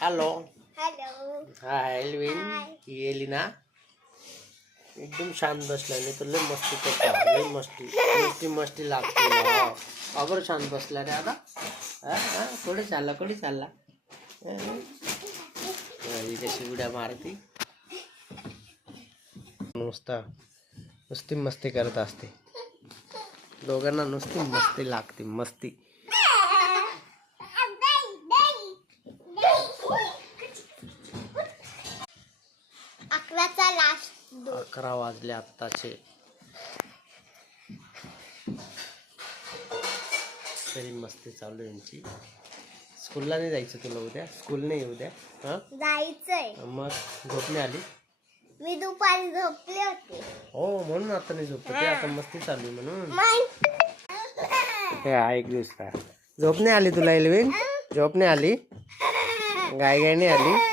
Hello. Hello. हाय Alvin. येली ना एकदम शांत बसलाय. नाही तर लय मस्ती करता. लय मस्ती लागते. अगर शांत बसला रे आता. कुठे चालला कशी उड्या मारती. नुसती मस्ती करत असते. दोघांना नुसती मस्ती लागते. मस्ती. लास्ट 11 वाजले आत्ताचे. तरी मस्ती चालू यांची. स्कूलला नाही जायचं तुला उद्या? स्कूल नाही उद्या? जायचंय. मग झोप नाही आली? मी दुपारी झोपले होते. हो म्हणून आता नाही झोपत. आता मस्ती चालू आहे म्हणून. हे ऐक दिवस झोप नाही आली तुला एल्विन? झोप नाही आली? गाय नाही आली?